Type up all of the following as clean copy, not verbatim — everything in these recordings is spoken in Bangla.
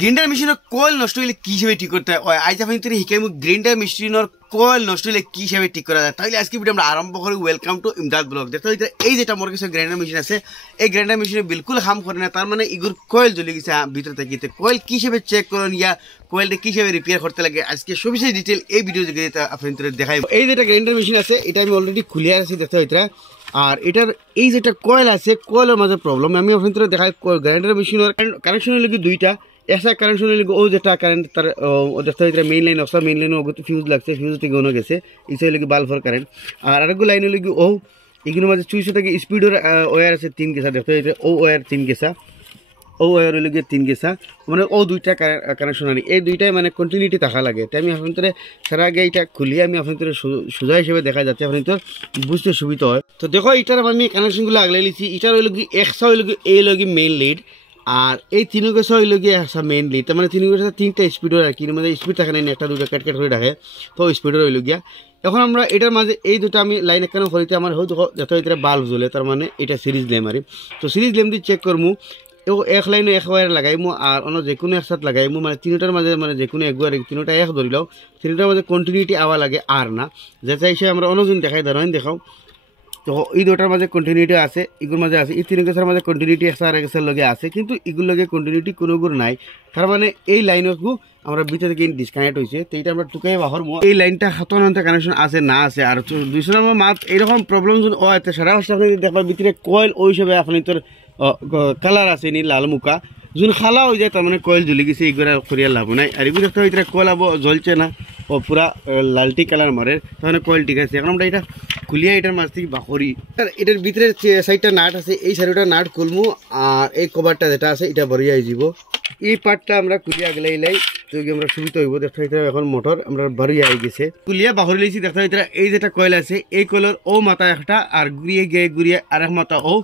গ্রাইন্ডার মেশিনের কয়েল নষ্ট হলে কি হিসেবে ঠিক করতে হয় আজ আপনি শিখাই মোক গ্রাইন্ডার মেশিনের কয়েল নষ্ট হলে কি হিসাবে ঠিক করা যায়। তাহলে আজকে ভিডিও আমরা আরম্ভ করি। Welcome to Imdad blog. দেখো এই যেটা আমার কাছে গ্রাইন্ডার মেশিন আছে, এই গ্রাইন্ডার মেশিনে বিলকুল কাম করে না, তার মানে ইগুর কয়েল জ্বলে গেছে ভিতর থেকে। কয়েল কি হিসেবে চেক করেন ইয়া কয়েলটা কি হিসেবে রিপেয়ার করতে লাগে আজকে সবিশেষ ডিটেল এই ভিডিও আপনি দেখাই। এই যেটা গ্রাইন্ডার মেশিন আছে এটা আমি অলরেডি খুলিয়ে আছে দেখতে এটা, আর এটার এই যেটা কয়েল আছে কয়েলের মাঝে প্রবলেম আমি আপনাদের দেখাই। গ্রাইন্ডার মেশিনের কানেকশন হলে দুইটা, একটা কারেন্ট শুনে ও যেটা কারেন্ট তার দেখতে হয় মেইন লাইন অবস্থা, মেইন লাইনে ওগুলো ফিউজ লাগছে, ফিউজ থেকে অন্য গেছে ইসে লেগে বাল্বর কারেন্ট। আর আরেকগুলো লাইন হলে ও এগুলোর মাঝে চুইশো থেকে স্পিডের ওয়ার আছে 3 গেছা দেখতে হয় ও ওয়ার 3 গেছা, ও ওয়ার হলে গিয়ে 3 গেছা, মানে ও দুইটা কানেকশন আনি এই দুইটাই মানে কন্টিনিউটি থাকা লাগে। তাই আমি আপনাদের সারা আগে এটা খুলিয়ে আমি আপনাদের সোজা হিসেবে দেখা যাচ্ছে আপনাদের বুঝতে সুবিধা হয়। তো দেখো এটার আমি কানেকশনগুলো আগলে লিখছি। এটার হইল কি একশো হইল কি এই লগে মেইন লিড, আর এই 3 গেছে হইল গিয়ে একটা মেইন লিড। তার মানে 3 গেছে 3টা স্পিডের আর কি, মানে স্পিড থাকে না, একটা দুটো কাট করে রাখে, তো স্পিডের হইল গিয়া। এখন আমরা এটার মাঝে এই দুটো আমি লাইন একখানে করিতে আমার হয়তো যত এটা বাল্ব জ্বলে, তার মানে এটা সিরিজ ল্যাম্প আর। তো সিরিজ ল্যাম্প দিয়ে চেক করবো ও এক লাইনে এক ওয়ার লাগাইমু আর অন্য যে কোনো একসাথে লাগাইমু, মানে তিনটার মাঝে মানে যে কোনো একবার তিনটা এক ধরিলাও, তিনটার মাঝে কন্টিনিউটি আওয়া লাগে আর না যেটা হিসেবে আমরা অন্যজন দেখাই ধরেন দেখাও। তো এই দুটার মাঝে কন্টিনিউটি আছে, এগুলোর মাঝে আছে, এই 3 গেছের মাঝে কন্টিনিউটি একটা আর গেছের লগে আছে, কিন্তু এগুলোর লগে কন্টিনিউটি কোনোগুলো নাই। তার মানে এই লাইনগুলো আমরা ভিতর থেকে ডিসকানেক্ট হয়েছে। তো এটা আমরা টুকাই বাহর এই লাইনটা হাতে কানেকশন আছে না আছে। আর 200 নম্বর মাত এইরকম প্রবলেম ও আছে সারা আপনি দেখবার ভিতরে কয়েল ওই হিসাবে আপনি তোর কালার আছে নি লাল মুখা যোন খালা হয়ে যায়, তার মানে কয়েল জ্বলে গেছে, এগুলো করিয়া লাভ নাই। আর এগুলো দেখতে ভিতরে কয়েল আবো জ্বলছে না, ও পুরা লালটি কালার মারে, তাহলে কয়েল ঠিক আছে। এখন আমরা এটা খুলিয়া এটার মাছ থেকে বাকরি, এটার ভিতরে সাইডটা নাট আছে, এই সাইডটা নাট খুলমু আর এই কভারটা যেটা আছে এটা ভরিয়া যাব। এই পার্টটা আমরা খুলিয়া গেলে এলাই তো আমরা সুবিধা হইব। দেখতে হইতে এখন মোটর আমরা ভরিয়া আই গেছে, খুলিয়া বাকরি লইছি। দেখতে হইতে এই যেটা কয়েল আছে এই কয়েলের ও মাথা একটা আর ঘুরিয়ে গিয়ে ঘুরিয়ে আরেক মাথা ও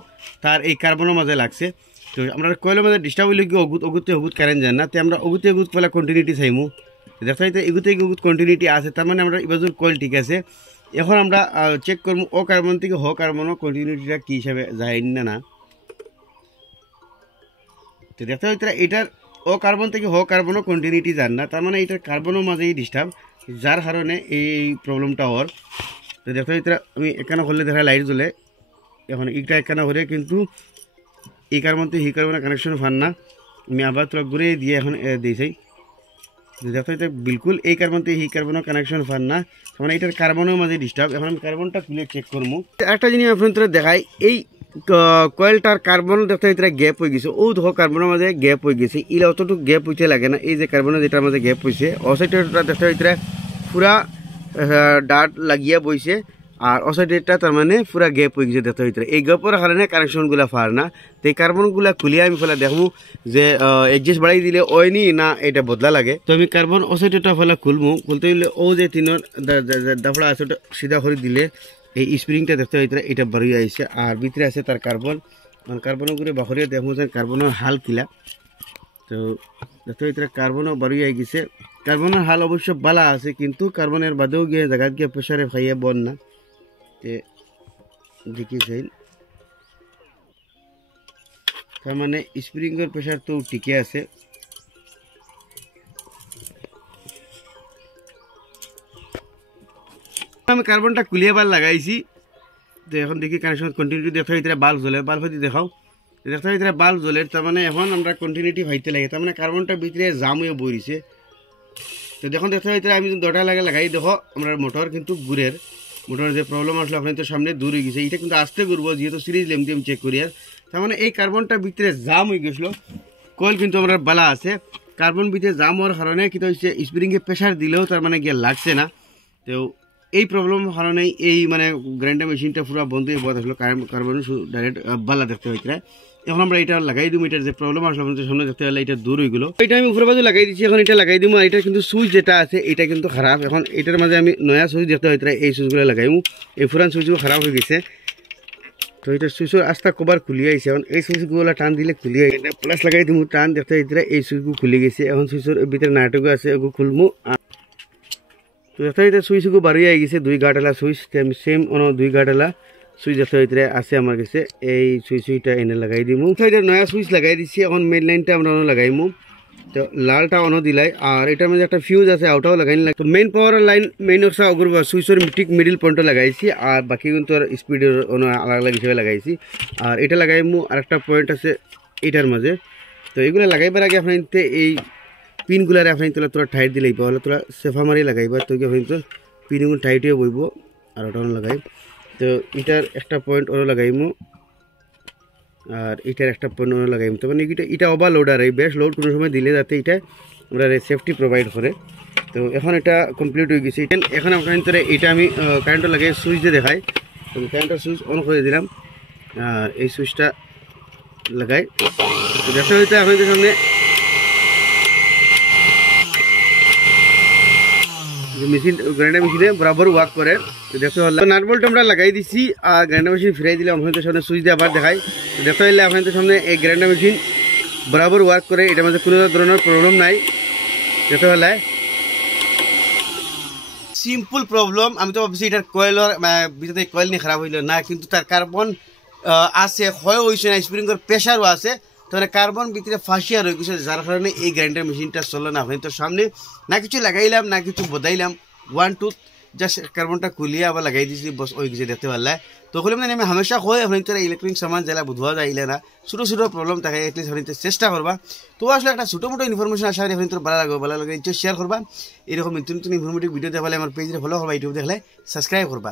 তার এই কার্বনের মাঝে লাগছে। তো আমরা কয়েলের মাঝে ডিস্টার্ব হইলে কি অগুতে কারেন্ট যান না, তো আমরা অগুতে পেলা কন্টিনিউটি চাইমু। দেখতে হইতে এগুতে কন্টিনিউটি আছে, তার মানে আমরা এবার কয়েল ঠিক আছে। এখন আমরা চেক করবো ও কার্বন থেকে হ কার্বনের কন্টিনিউটিটা কী হিসাবে যায় না না। তো দেখতে হইতে এটার ও কার্বন থেকে হ কার্বনও কন্টিনিউটি যান না, তার মানে এটার কার্বনের মাঝেই ডিস্টার্ব, যার কারণে এই প্রবলেমটা হওয়ার। তো দেখতে হইতে আমি এখানে করলে দেখা লাইট জ্বলে, এখন এইটা এখানে করে কিন্তু এই কার্বন থেকে হি কার্বনের কানেকশন ফান না। আমি আবার তোরা ঘুরে দিয়ে এখন দিয়েছি। দেখতে হইতে বিলকুল এই কার্বন থেকে হি কার্বনের কানেকশন ফান না, মানে এটার কার্বনের মাঝে ডিস্টার্ব। এখন আমি কার্বনটা খুলে চেক করবো। একটা জিনিস আপনাদের দেখাই, এই কয়েলটার কার্বন দেখতে হইতে গ্যাপ হয়ে গেছে, ও দেখো কার্বনের মাঝে গ্যাপ হয়ে গেছে, ইলা অতটুকু গ্যাপ হইতে লাগে না। এই যে কার্বনের যেটার মাঝে গ্যাপ হয়েছে অসাইডটা দেখতে হইতে পুরা ডাট লাগিয়া বইছে, আর অসাইডটা তার মানে পুরা গ্যাপ হয়ে গেছে। দেখতে হইতে এই গ্যাপের কারণে কানেকশনগুলা ফার না। তো এই কার্বনগুলা খুলিয়ে আমি ফেলা দেখবো যে এডজাস্ট বাড়াই দিলে ওইনি না এটা বদলা লাগে। তো আমি কার্বন অসাইডটা ফেলা খুলবো, খুলতে হইলে ও যে 3 দাফড়া আছে ওটা সিধা করে দিলে এই স্প্রিংটা দেখতে হইতে এটা বাড়িয়ে আইছে, আর ভিতরে আছে তার কার্বন, মানে কার্বনের করে বাহরিয়া দেখবো যে কার্বনের হাল কিলা। তো দেখতে হইতে কার্বনও বাড়িয়ে আই গেছে, কার্বনের হাল অবশ্য বালা আছে, কিন্তু কার্বনের বাদেও গিয়ে জায়গাত গিয়ে প্রেশারে খাইয়ে বন না দেখিয়েছেন। তার মানে স্প্রিংয়ের প্রেশার তো টিকে আছে। আমি কার্বনটা খুলিয়ে বার লাগাইছি, তো এখন দেখি কানেকশন কন্টিনিউটি দেখতে ভিতরে বাল্ব জ্বলে, বাল্ব হইতে দেখাও দেখতে ভিতরে বাল্ব জ্বলে, তার মানে এখন আমরা কন্টিনিউটি ভাইতে লাগে, তার মানে কার্বনটার ভিতরে জাম হয়ে বইছে। তো দেখুন দেখতে ভিতরে আমি দরটা লাগাই দেখো আমরা মোটর কিন্তু গুড়ের মোটর যে প্রবলেম আসলো আপনার তো সামনে দূর হয়ে গেছে, এটা কিন্তু আসতে করবো যেহেতু সিরিজ ল্যাম্প দিয়ে আমি চেক করি। আর তার মানে এই কার্বনটার ভিতরে জাম হয়ে গেছিলো, কয়েল কিন্তু আমরা বালা আছে, কার্বন ভিতরে জাম হওয়ার কারণে কিন্তু হচ্ছে স্প্রিংয়ে প্রেশার দিলেও তার মানে গিয়ে লাগছে না। তো এই প্রবলেমের কারণে এই মানে গ্রাইন্ডার মেশিনটা পুরো বন্ধ হয়ে বসে আসলো, কার্বন ডাইরেক্ট বালা দেখতে হয়েছে। এখন আমরা এটা লাগাই দিব, এটার যে প্রবলেম আসলো আপনাদের সামনে দেখতে গেলে এটা দূর হয়ে গেলো, এটা আমি উপরে বাজু লাগাই দিচ্ছি। এখন এটা লাগাই দিব, আর এটা কিন্তু সুইচ যেটা আছে এটা কিন্তু খারাপ। এখন এটার মাঝে আমি নয়া সুইচ দেখতে হইতে এই সুইচগুলো লাগাইমু, এই পুরান সুইচগুলো খারাপ হয়ে গেছে। তো এটা সুইচের আস্তা কভার খুলিয়ে আইছে, এখন এই সুইচগুলো টান দিলে খুলিয়ে এটা প্লাস লাগাই দিব, টান দেখতে হইতে এই সুইচগুলো খুলে গেছে। এখন সুইচের ভিতরে নাটকও আছে, এগুলো খুলমু। তো দেখতে হইতে সুইচগুলো বাড়িয়ে আই গেছে, 2 গাঁটলা সুইচ, আমি সেম অন্য 2 গাঁটলা সুইচ দেখতে হইতে আছে আমার কাছে। এই সুইচটা এনে লাগাই দিমু, নয়া সুইচ লাগাই দিচ্ছি। এখন মেন লাইনটা আমরা লাগাইমু, তো লালটা অনও দিলাই আর এটার মধ্যে একটা ফিউজ আছে ওটাও লাগাই নিলাম। তো মেইন পাওয়ার লাইন মেইন অক্সা অগুর সুইচের ঠিক মিডিল পয়েন্টে লাগাইছি আর বাকি কিন্তু আর স্পিডের অন্য আলাদা আলাদা হিসেবে লাগাইছি। আর এটা লাগাইমু আর একটা পয়েন্ট আছে এটার মাঝে। তো এগুলো লাগাইবার আগে আপনার এই পিনগুলারে আপনি তোরা টাইট দিলেই পাওয়া তোরা সেফা মারি লাগাইবা। তো আপনি তো পিনগুলো টাইট হয়ে বইব আর ওটা লাগাই। তো এটার একটা পয়েন্ট ওরা লাগাইমু আর এটার একটা পয়েন্ট ওরা লাগাইমু। তো মানে এটা ওভার লোড আর এই বেশ লোড কোনো সময় দিলে যাতে এটা আমরা সেফটি প্রোভাইড করে। তো এখন এটা কমপ্লিট হয়ে গেছে। এখন আপনার ভিতরে এটা আমি কারেন্টটা লাগাই সুইচ দিয়ে দেখাই। তো কারেন্টের সুইচ অন করে দিলাম আর এই সুইচটা লাগাই। তো দেখা হইতে আপনাদের সামনে মেশিন গ্রাইন্ডার মেশিনে বরাবর ওয়ার্ক করে। তো দেখতে হল নাট বল্ট আমরা লাগাই দিছি আর গ্রাইন্ডার মেশিন ফিরাই দিলে আপনাদের সামনে সুইচ দিয়ে আবার দেখাই। তো দেখতে হলে আপনাদের সামনে এই গ্রাইন্ডার মেশিন বরাবর ওয়ার্ক করে, এটার মধ্যে কোনো ধরনের প্রবলেম নাই। দেখতে হলে সিম্পল প্রবলেম। আমি তো ভাবছি এটার কয়েলের ভিতরে কয়েল নিয়ে খারাপ হইল না, কিন্তু তার কার্বন আছে ক্ষয় হয়েছে না, স্প্রিংয়ের প্রেশারও আছে। তাহলে কার্বন ভিতরে ফাঁসিয়া রয়ে গেছে, যার কারণে এই গ্রাইন্ডার মেশিনটা চললো না। আপনি তো সামনে না কিছু লাগাইলাম না কিছু বদাইলাম, 1 2 জাস্ট কার্বনটা খুলিয়ে আবার লাগাই দিয়েছি, বস ওই কিছু দেখতে পারলে। তো ওগুলো মানে আমি হামেশা হয় আপনি তো ইলেকট্রনিক সামান জেলা বুধবা যাইলে না ছোটো ছোটো প্রবলেম থাকে, এটলিস্ট আপনি চেষ্টা করবা। তো আসলে একটা ছোটো মোটো ইনফরমেশন আসা আপনি তো ভালো লাগবে, ভালো লাগে নিশ্চয় শেয়ার করবা। এরকম নতুন নতুন ইনফরমেটিভ ভিডিও দেখলে আমার পেজে ফলো করবা, ইউটিউব দেখলে সাবস্ক্রাইব করবা।